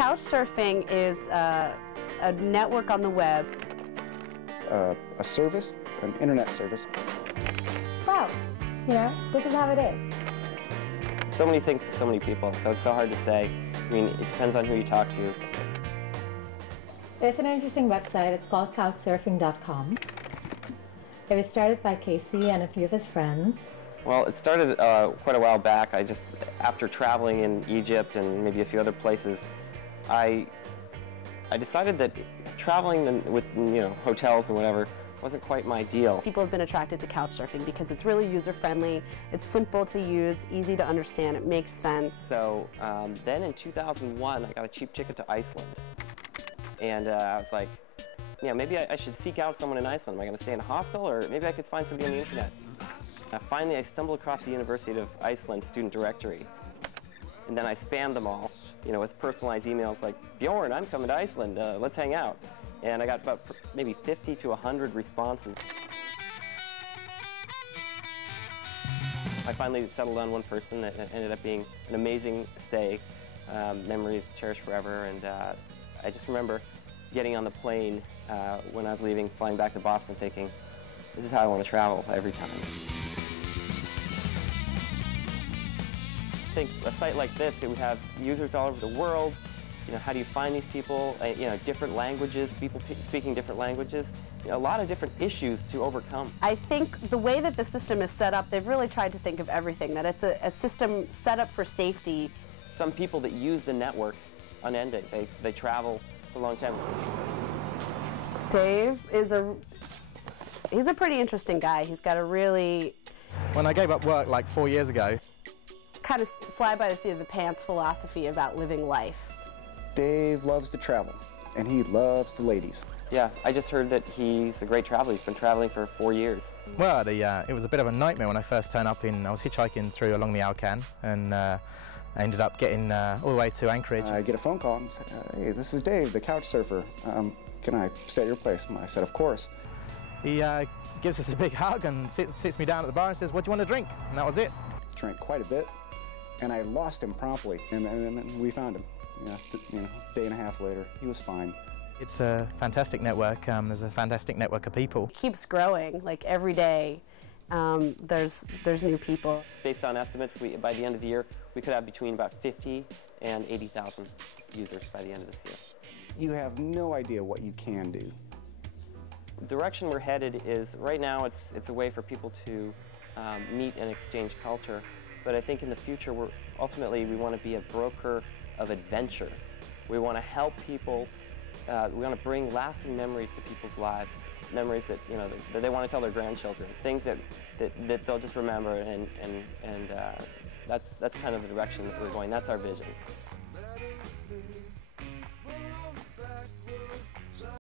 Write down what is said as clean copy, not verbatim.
Couchsurfing is a network on the web. A service, an internet service. Wow, this is how it is. So many things to so many people, so it's so hard to say. I mean, it depends on who you talk to. It's an interesting website. It's called Couchsurfing.com. It was started by Casey and a few of his friends. Well, it started quite a while back. After traveling in Egypt and maybe a few other places, I decided that traveling with hotels and whatever wasn't quite my deal. People have been attracted to Couchsurfing because it's really user-friendly, it's simple to use, easy to understand, it makes sense. So then in 2001, I got a cheap ticket to Iceland. And I was like, maybe I should seek out someone in Iceland. Am I going to stay in a hostel, or maybe I could find somebody on the internet? Finally, I stumbled across the University of Iceland student directory. And then I spammed them all, with personalized emails like, Bjorn, I'm coming to Iceland, let's hang out. And I got about maybe 50 to 100 responses. I finally settled on one person that ended up being an amazing stay, memories cherished forever. And I just remember getting on the plane when I was leaving, flying back to Boston, thinking, this is how I want to travel every time. I think a site like this, it would have users all over the world. How do you find these people? Different languages, people speaking different languages. A lot of different issues to overcome. I think the way that the system is set up, they've really tried to think of everything, that it's a system set up for safety. Some people that use the network unending, they travel for a long time. Dave is he's a pretty interesting guy. He's got a really... When I gave up work like 4 years ago, kind of fly by the seat of the pants philosophy about living life. Dave loves to travel, and he loves the ladies. Yeah, I just heard that he's a great traveler. He's been traveling for 4 years. Well, it was a bit of a nightmare when I first turned up I was hitchhiking through along the Alcan, and I ended up getting all the way to Anchorage. I get a phone call and say, hey, this is Dave, the couch surfer. Can I stay at your place? I said, of course. He gives us a big hug and sits me down at the bar and says, what do you want to drink? And that was it. Drank quite a bit, and I lost him promptly, and then we found him. Day and a half later, he was fine. It's a fantastic network. There's a fantastic network of people. It keeps growing, like every day. There's new people. Based on estimates, by the end of the year, we could have between about 50 and 80,000 users by the end of this year. You have no idea what you can do. The direction we're headed is, right now, it's a way for people to meet and exchange culture. But I think in the future, ultimately, we want to be a broker of adventures. We want to help people, we want to bring lasting memories to people's lives, memories that, that they want to tell their grandchildren, things that they'll just remember, and that's kind of the direction that we're going. That's our vision.